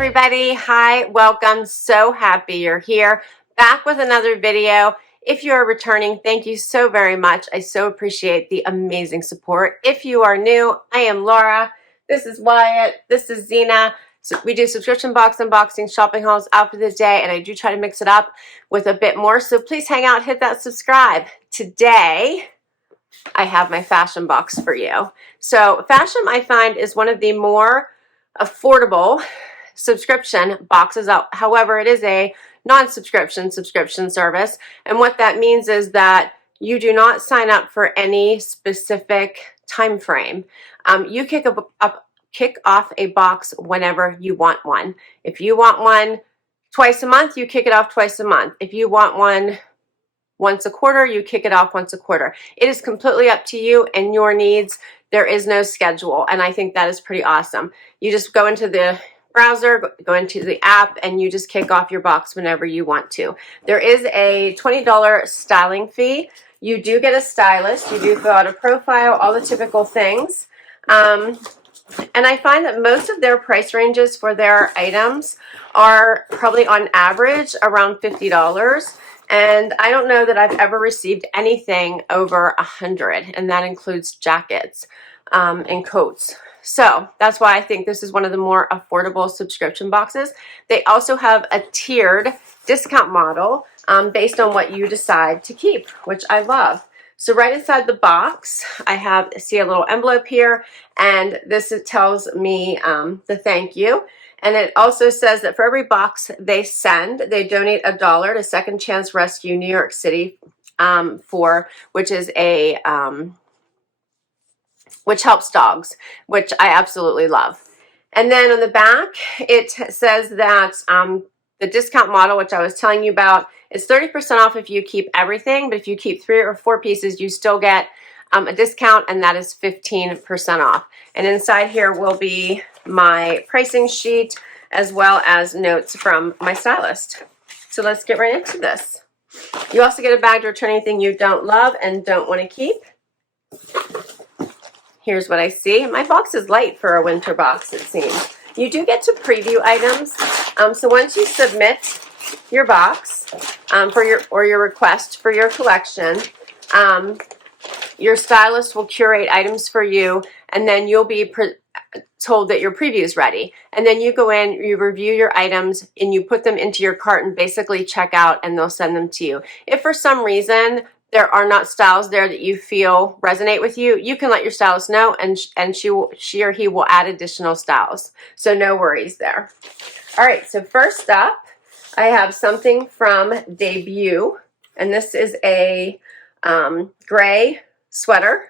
everybody. Hi, welcome. So happy you're here. Back with another video. If you are returning, thank you so very much. I so appreciate the amazing support. If you are new, I am Laura. This is Wyatt. This is Zena. So we do subscription box unboxing, shopping hauls out for the day, and I do try to mix it up with a bit more. So please hang out, hit that subscribe. Today, I have my Fashom box for you. So Fashom, I find, is one of the more affordable subscription boxes out. However, it is a non-subscription subscription service, and what that means is that you do not sign up for any specific time frame. You kick off a box whenever you want one. If you want one twice a month, you kick it off twice a month. If you want one once a quarter, you kick it off once a quarter. It is completely up to you and your needs. There is no schedule, and I think that is pretty awesome. You just go into the browser, go into the app, and you just kick off your box whenever you want to. There is a $20 styling fee. You do get a stylist. You do fill out a profile, all the typical things. And I find that most of their price ranges for their items are probably on average around $50. And I don't know that I've ever received anything over $100, and that includes jackets and coats. So that's why I think this is one of the more affordable subscription boxes. They also have a tiered discount model based on what you decide to keep, which I love. So right inside the box, I see a little envelope here, and this tells me the thank you. And it also says that for every box they send, they donate $1 to Second Chance Rescue New York City, which is a which helps dogs, which I absolutely love. And then on the back, it says that the discount model, which I was telling you about, is 30% off if you keep everything, but if you keep 3 or 4 pieces, you still get a discount, and that is 15% off. And inside here will be my pricing sheet as well as notes from my stylist. So let's get right into this. You also get a bag to return anything you don't love and don't want to keep. Here's what I see. My box is light for a winter box, it seems. You do get to preview items. So once you submit your box for your request for your collection, your stylist will curate items for you, and then you'll be told that your preview is ready. And then you go in, you review your items, and you put them into your cart and basically check out, and they'll send them to you. If for some reason there are not styles there that you feel resonate with you, you can let your stylist know, and she or he will add additional styles. So no worries there. All right, so first up, I have something from Debut, and this is a gray sweater.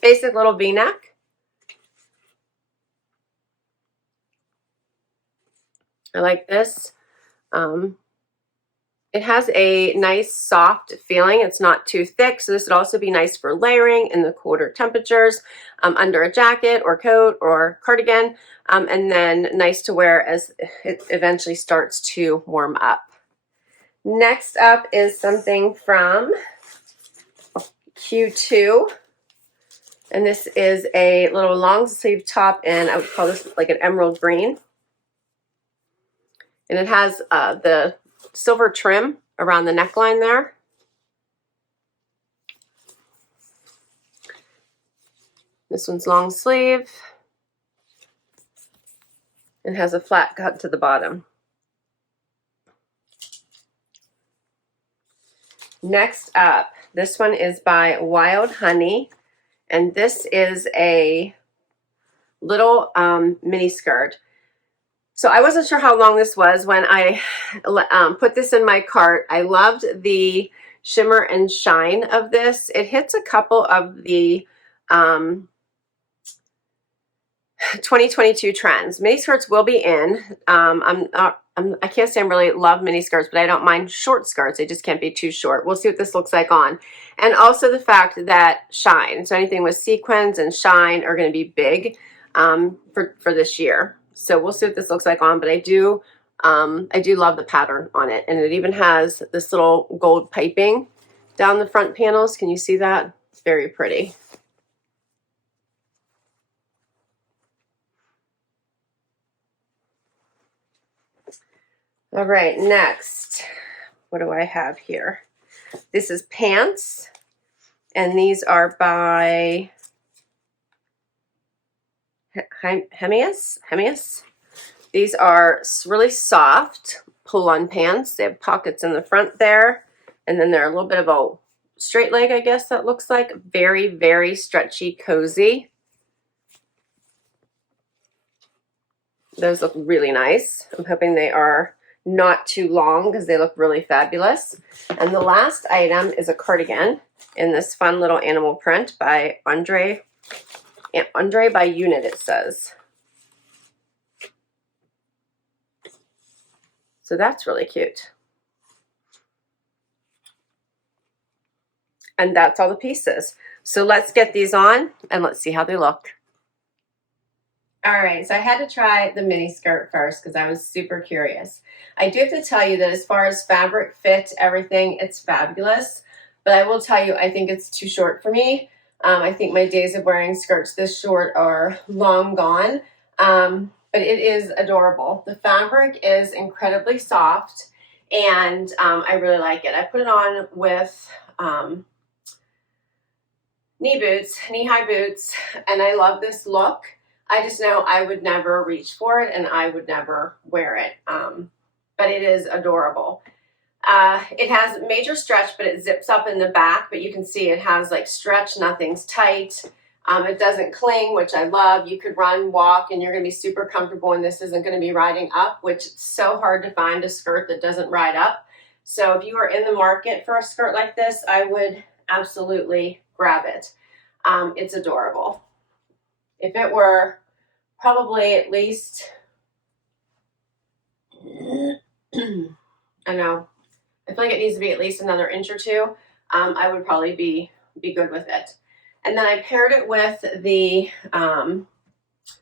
Basic little V-neck. I like this. It has a nice soft feeling. It's not too thick, so this would also be nice for layering in the colder temperatures under a jacket or coat or cardigan, and then nice to wear as it eventually starts to warm up. Next up is something from Q2, and this is a little long sleeve top, and I would call this like an emerald green. And it has the silver trim around the neckline there. This one's long sleeve and has a flat cut to the bottom. Next up, this one is by Wild Honey, and this is a little mini skirt. So I wasn't sure how long this was when I put this in my cart. I loved the shimmer and shine of this. It hits a couple of the 2022 trends. Mini skirts will be in. I can't say I really love mini skirts, but I don't mind short skirts. They just can't be too short. We'll see what this looks like on. And also the fact that shine, so anything with sequins and shine are going to be big for this year. So we'll see what this looks like on, but I do love the pattern on it. And it even has this little gold piping down the front panels. Can you see that? It's very pretty. All right, next, what do I have here? This is Pants, and these are by Hemius. These are really soft pull-on pants. They have pockets in the front there, and then they're a little bit of a straight leg, I guess that looks like. Very, very stretchy, cozy. Those look really nice. I'm hoping they are not too long because they look really fabulous. And the last item is a cardigan in this fun little animal print by Andree by Unit, it says. So that's really cute. And that's all the pieces. So let's get these on and let's see how they look. All right, so I had to try the mini skirt first because I was super curious. I do have to tell you that as far as fabric, fit, everything, it's fabulous. But I will tell you, I think it's too short for me. I think my days of wearing skirts this short are long gone. But it is adorable. The fabric is incredibly soft, and I really like it. I put it on with knee-high boots, and I love this look. I just know I would never reach for it and I would never wear it, but it is adorable. It has major stretch, but it zips up in the back, but you can see it has like stretch, nothing's tight. It doesn't cling, which I love. You could run, walk, and you're gonna be super comfortable, and this isn't gonna be riding up, which is so hard to find a skirt that doesn't ride up. So if you are in the market for a skirt like this, I would absolutely grab it. It's adorable. If it were probably at least, I know, I feel like it needs to be at least another inch or two, I would probably be good with it. And then I paired it with the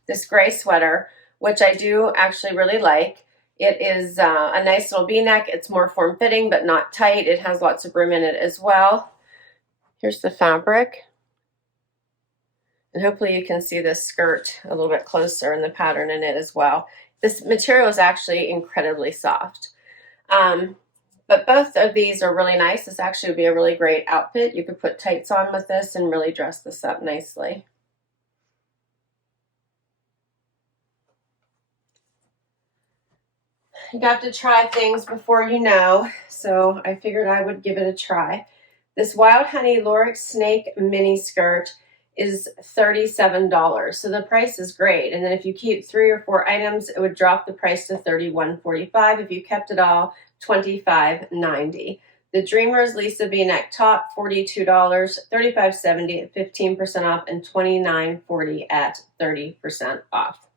this gray sweater, which I do actually really like. It is a nice little V-neck. It's more form-fitting, but not tight. It has lots of room in it as well. Here's the fabric. And hopefully you can see this skirt a little bit closer and the pattern in it as well. This material is actually incredibly soft. But both of these are really nice. This actually would be a really great outfit. You could put tights on with this and really dress this up nicely. You got to try things before you know, so I figured I would give it a try. This Wild Honey Lurex Snake mini skirt is $37, so the price is great. And then if you keep 3 or 4 items, it would drop the price to $31.45. If you kept it all, $25.90. The Dreamers Lisa V-neck top, $42, $35.70 at 15% off, and $29.40 at 30% off.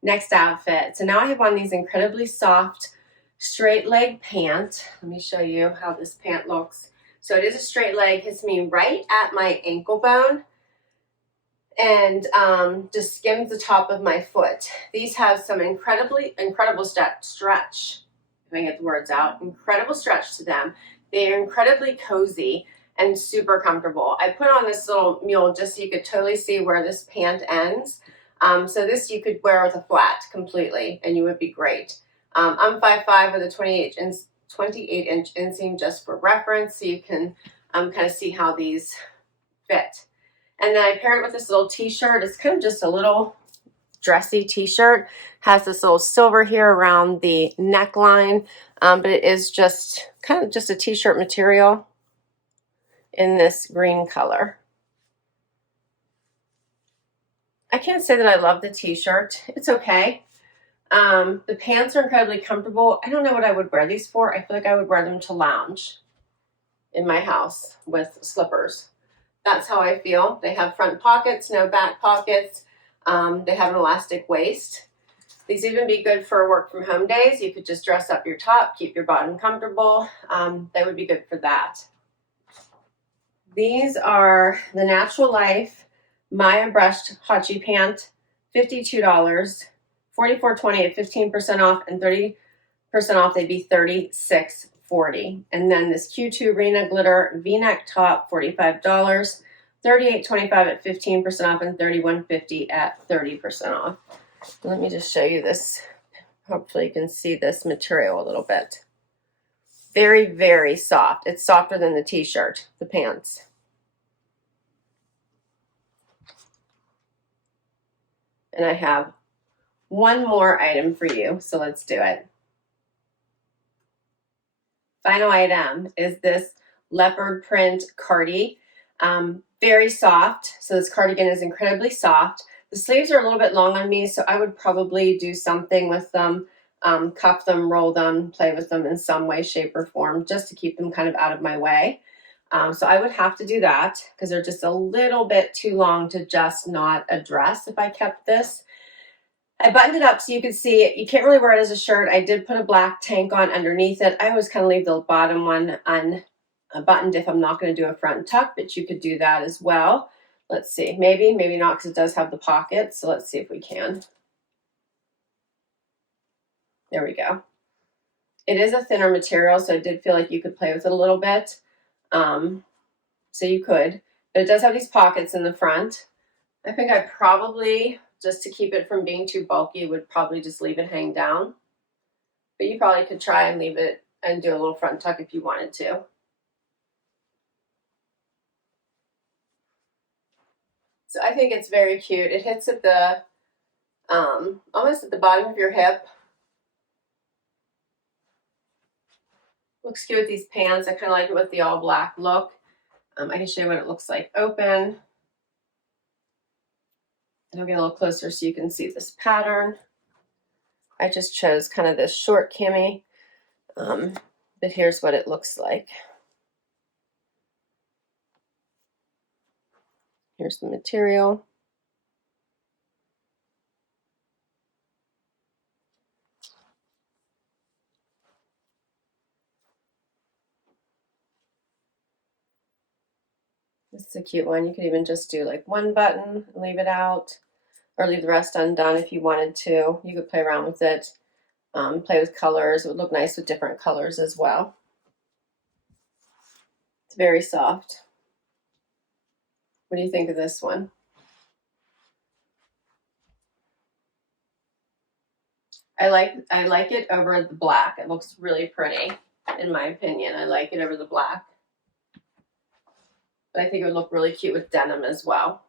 Next outfit. So now I have on these incredibly soft straight leg pant. Let me show you how this pant looks. So it is a straight leg, hits me right at my ankle bone, and just skims the top of my foot. These have some incredible stretch, if I can get the words out, incredible stretch to them. They are incredibly cozy and super comfortable. I put on this little mule just so you could totally see where this pant ends. So this you could wear with a flat completely, and you would be great. I'm 5'5" with a 28-inch inseam just for reference, so you can kind of see how these fit. And then I paired it with this little t-shirt. It's kind of just a little dressy t-shirt. Has this little silver here around the neckline, but it is just kind of just a t-shirt material in this green color. I can't say that I love the t-shirt. It's okay. The pants are incredibly comfortable. I don't know what I would wear these for. I feel like I would wear them to lounge in my house with slippers. That's how I feel. They have front pockets, no back pockets. They have an elastic waist. These even be good for work from home days. You could just dress up your top, keep your bottom comfortable. They would be good for that. These are the Natural Life Maya Brushed Hacci Pant, $52, $44.20 at 15% off, and 30% off, they'd be $36.40. And then this Q2 Rina Glitter V-neck top, $45, $38.25 at 15% off and $31.50 at 30% off. Let me just show you this. Hopefully you can see this material a little bit. Very, very soft. It's softer than the t-shirt, the pants. And I have one more item for you, so let's do it. Final item is this leopard print Cardi. Very soft, so this cardigan is incredibly soft. The sleeves are a little bit long on me, so I would probably do something with them, cuff them, roll them, play with them in some way, shape, or form, just to keep them kind of out of my way. So I would have to do that because they're just a little bit too long to just not a dress if I kept this. I buttoned it up so you could see it. You can't really wear it as a shirt. I did put a black tank on underneath it. I always kind of leave the bottom one unbuttoned if I'm not going to do a front tuck, but you could do that as well. Let's see. Maybe, maybe not, because it does have the pocket. So let's see if we can. There we go. It is a thinner material, so I did feel like you could play with it a little bit. So you could. But it does have these pockets in the front. I think I probably, just to keep it from being too bulky, would probably just leave it hang down. But you probably could try and leave it and do a little front tuck if you wanted to. So I think it's very cute. It hits at the, almost at the bottom of your hip. Looks cute with these pants. I kind of like it with the all black look. I can show you what it looks like open. And I'll get a little closer so you can see this pattern. I just chose kind of this short cami, but here's what it looks like. Here's the material. This is a cute one. You could even just do like one button and leave it out, or leave the rest undone if you wanted to. You could play around with it, play with colors. It would look nice with different colors as well. It's very soft. What do you think of this one? I like it over the black. It looks really pretty, in my opinion. I like it over the black. But I think it would look really cute with denim as well.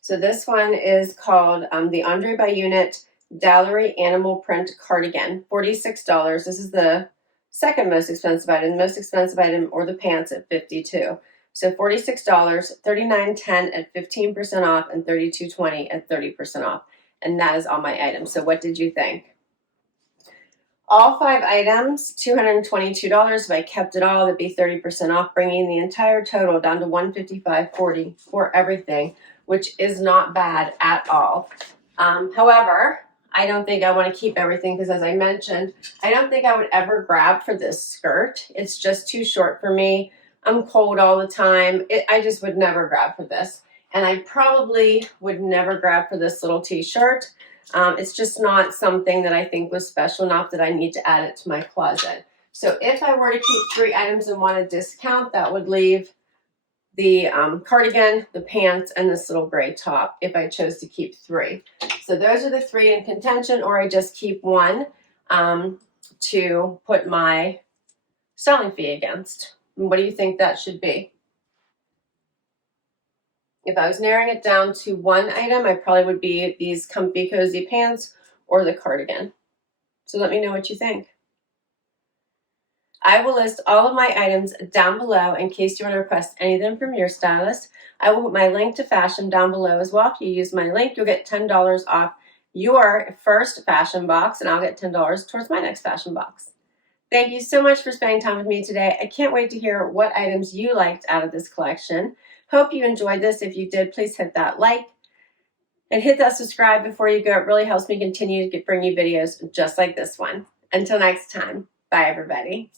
So this one is called the Andree by Unit Dalary Animal Print Cardigan, $46. This is the second most expensive item. The most expensive item, or the pants, at $52. So $46, $39.10 at 15% off, and $32.20 at 30% off. And that is all my items. So what did you think? All 5 items, $222. If I kept it all, that'd be 30% off, bringing the entire total down to $155.40 for everything, which is not bad at all. However, I don't think I want to keep everything because, as I mentioned, I don't think I would ever grab for this skirt. It's just too short for me. I'm cold all the time. I just would never grab for this. And I probably would never grab for this little t-shirt. It's just not something that I think was special enough that I need to add it to my closet. So if I were to keep 3 items and want a discount, that would leave the cardigan, the pants, and this little gray top if I chose to keep 3. So those are the 3 in contention, or I just keep 1 to put my selling fee against. What do you think that should be? If I was narrowing it down to 1 item, I probably would be these comfy, cozy pants or the cardigan. So let me know what you think. I will list all of my items down below in case you want to request any of them from your stylist. I will put my link to Fashom down below as well. If you use my link, you'll get $10 off your first Fashom box, and I'll get $10 towards my next Fashom box. Thank you so much for spending time with me today. I can't wait to hear what items you liked out of this collection. Hope you enjoyed this. If you did, please hit that like and hit that subscribe before you go. It really helps me continue to bring you videos just like this one. Until next time, bye everybody.